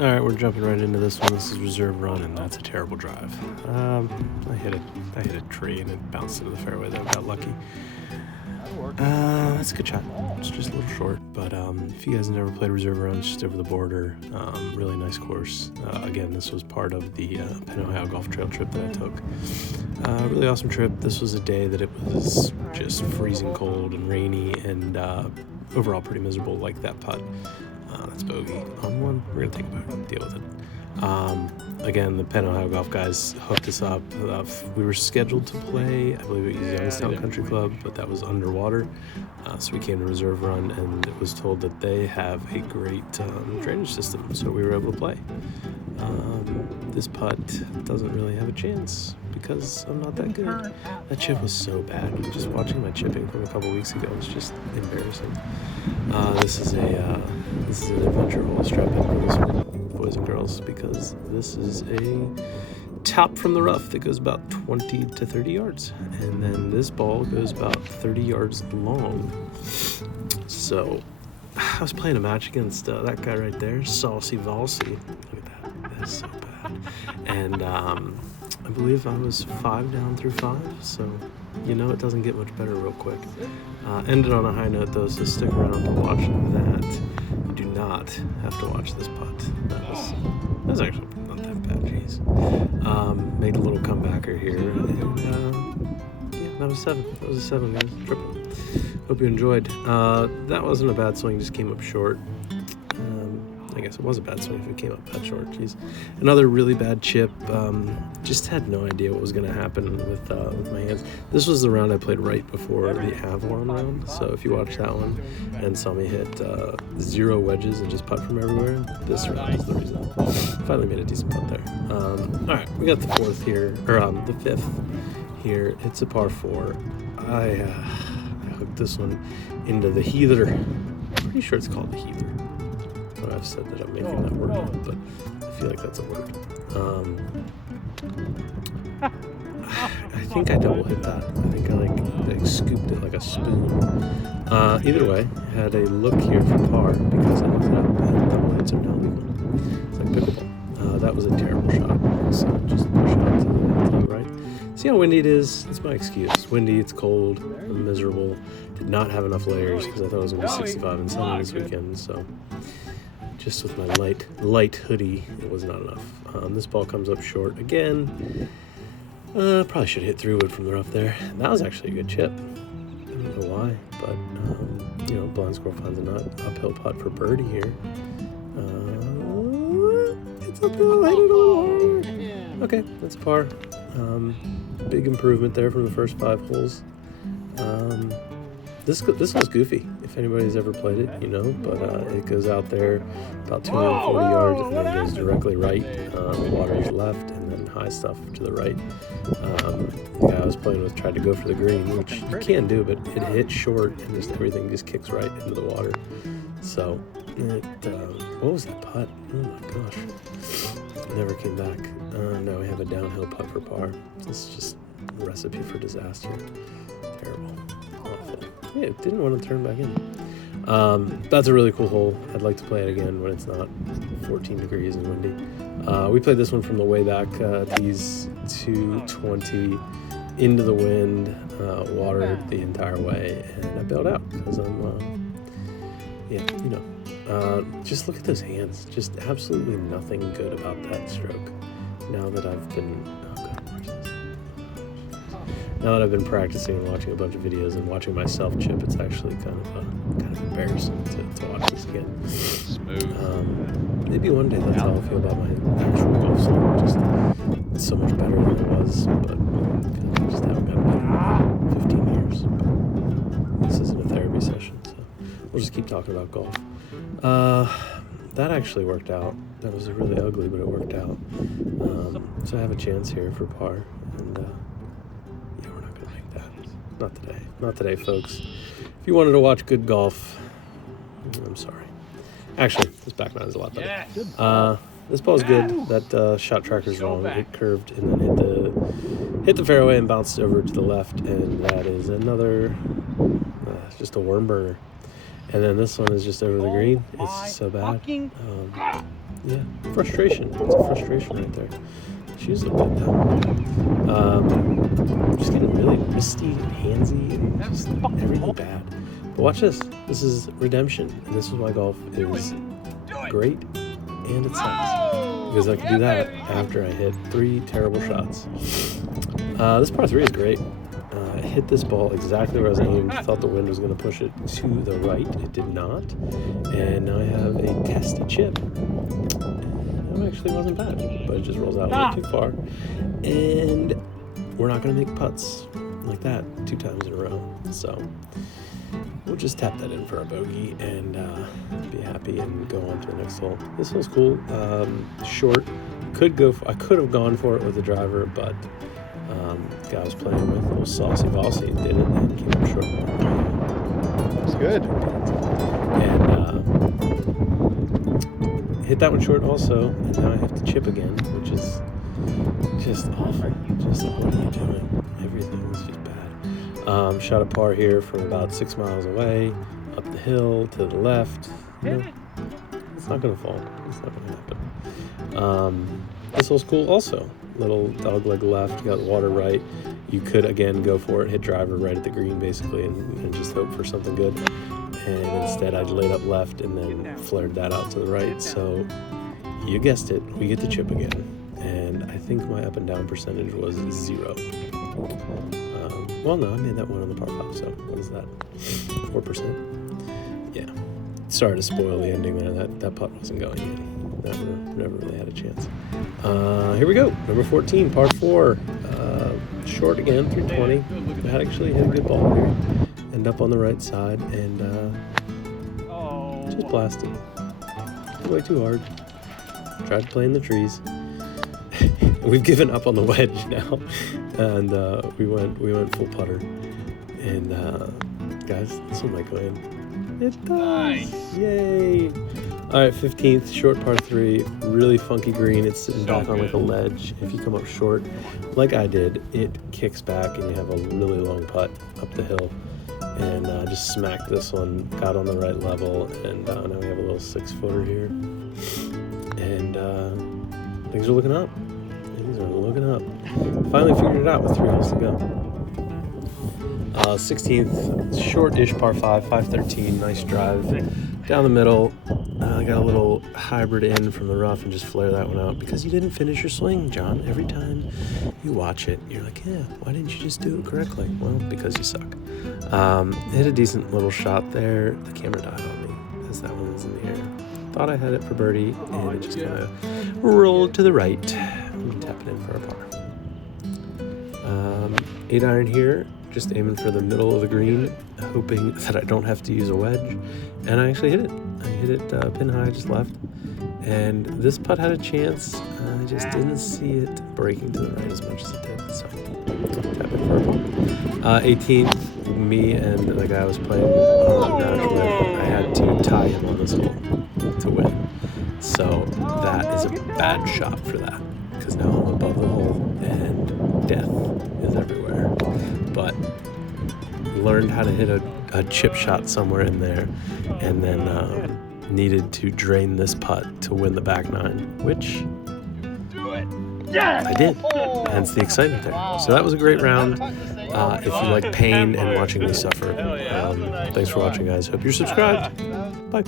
All right, we're jumping right into this one. This is reserve run, and that's a terrible drive. I hit a tree and it bounced into the fairway. Though, got lucky. That's a good shot. It's just a little short, but if you guys have never played reserve run, it's just over the border. Really nice course. Again, this was part of the PENN OHIO Golf Trail trip that I took. Really awesome trip. This was a day that it was just freezing cold and rainy, and overall pretty miserable. Like that putt. That's bogey on one. We're gonna think about it, deal with it. Again, the PENN OHIO Golf guys hooked us up. We were scheduled to play, I believe it was Youngstown Country Club, but that was underwater. So we came to reserve run, and it was told that they have a great drainage system, so we were able to play. This putt doesn't really have a chance because I'm not that good. That chip was so bad. Just watching my chipping from a couple weeks ago was just embarrassing. This is an adventure hole. Strap in for this one, boys and girls, because this is a top from the rough that goes about 20 to 30 yards, and then this ball goes about 30 yards long. So I was playing a match against that guy right there, Saucy Valsy. Look at that. That is so bad. And I believe I was 5 down through 5, so you know it doesn't get much better real quick. Ended on a high note though, so stick around to watch that. You do not have to watch this putt. That was actually not that bad, jeez. Made a little comebacker here, and yeah, that was 7. That was a 7, guys. Triple. Hope you enjoyed. That wasn't a bad swing, just came up short. I guess it was a bad swing if it came up that short. Jeez. Another really bad chip. Just had no idea what was going to happen with my hands. This was the round I played right before the Avalon round. So if you watched that one and saw me hit 0 wedges and just putt from everywhere, this round is the reason. Finally made a decent putt there. All right, we got the 4th here, or the 5th here. It's a par 4. I hooked this one into the heather. I'm pretty sure it's called the heather. I've said that I'm making that word up, but I feel like that's a word. I think I double hit that. I think I scooped it like a spoon. Either way, had a look here for par because I was up and double hits are now legal. It's like pickleball. That was a terrible shot. So just push out to the right. See how windy it is? It's my excuse. Windy, it's cold, I'm miserable. Did not have enough layers because I thought it was going to be 65 and sunny this weekend, so just with my light hoodie, it was not enough. This ball comes up short again. Probably should have hit 3-wood from the rough there. That was actually a good chip. I don't know why, but blind squirrel finds a nut. Uphill putt for birdie here. It's uphill, hit it all. Okay, that's par. Big improvement there from the first 5 holes. This was goofy. If anybody's ever played it, you know, but it goes out there about 240 yards and then goes directly right. Water's left and then high stuff to the right. The guy I was playing with tried to go for the green, which you can do, but it hit short and just everything just kicks right into the water. So, what was that putt? Oh my gosh. It never came back. Now we have a downhill putt for par. This is just a recipe for disaster. Terrible. Awful. Yeah, it didn't want to turn back in. That's a really cool hole. I'd like to play it again when it's not 14 degrees and windy. We played this one from the way back. These 220 into the wind, watered the entire way, and I bailed out because I'm, just look at those hands. Just absolutely nothing good about that stroke. Now that I've been, Now that I've been practicing and watching a bunch of videos and watching myself chip, it's actually kind of embarrassing to watch this again. Smooth. Maybe one day that's how I'll feel about my actual golf swing. Just it's so much better than it was, but I just haven't gotten better in 15 years. But this isn't a therapy session, so we'll just keep talking about golf. That actually worked out. That was really ugly, but it worked out. So I have a chance here for par, and Not today, folks. If you wanted to watch good golf, I'm sorry. Actually, this back nine is a lot better. This ball's good. That shot tracker's wrong. It curved and then hit the fairway and bounced over to the left, and that is another just a worm burner. And then this one is just over the green. It's just so bad. Yeah, frustration. It's a frustration right there. Shoes look good though. Just getting really misty and handsy and just everything bad. But watch this. This is redemption, and this is why golf is great, and it sucks. Because I could do that after I hit 3 terrible shots. This par 3 is great. I hit this ball exactly where I was aiming. Thought the wind was going to push it to the right. It did not. And now I have a testy chip. It actually wasn't bad, but it just rolls out a little too far. And we're not going to make putts like that 2 times in a row. So we'll just tap that in for our bogey and be happy and go on to the next hole. This hole's cool. Short. I could have gone for it with the driver, but the guy I was playing with, a little saucy bossy, did it and came up short. That's good. And hit that one short also, and now I have to chip again, which is just awful. Just what are you doing? Everything is just bad. Shot a par here from about 6 miles away, up the hill to the left. You know, it's not gonna fall. It's not gonna happen. This hole's cool also. Little dog leg left, got water right. You could again go for it, hit driver right at the green basically, and just hope for something good. And instead I laid up left and then flared that out to the right. So you guessed it, we get the chip again. And I think my up and down percentage was 0. Well, no, I made that one on the par 5, so what is that? 4%? Yeah. Sorry to spoil the ending there. That putt wasn't going in. Never really had a chance. Here we go. Number 14, par 4. Short again, 320. I actually hit a good ball here. End up on the right side and just blasted. Way too hard. Tried to play in the trees. We've given up on the wedge now, and we went full putter. And guys, this one might go in. It does. Nice. Yay! All right, 15th, short par 3, really funky green. It's sitting back on like a ledge. If you come up short, like I did, it kicks back and you have a really long putt up the hill. And just smacked this one, got on the right level, and now we have a little 6-footer here. And things are looking up. Things are looking up. Finally figured it out with 3 holes to go. 16th, short-ish par 5, 513, nice drive. Down the middle, I got a little hybrid in from the rough and just flare that one out because you didn't finish your swing, John. Every time you watch it, you're like, yeah, why didn't you just do it correctly? Well, because you suck. Hit a decent little shot there. The camera died on me as that one was in the air. Thought I had it for birdie, and it just kind of rolled to the right. I'm going to tap it in for a par. 8-iron here, just aiming for the middle of the green, hoping that I don't have to use a wedge. And I actually hit it. I hit it pin high, just left. And this putt had a chance. I just didn't see it breaking to the right as much as it did. So, tap it for a par. 18th, me and the guy I was playing on the match with, I had to tie him on this hole to win. So that is a bad shot for that, because now I'm above the hole and death is everywhere. But learned how to hit a chip shot somewhere in there, and then needed to drain this putt to win the back 9, which I did. Hence the excitement there. So that was a great round. If you like pain and watching me suffer, thanks for watching, guys. Hope you're subscribed. Bye.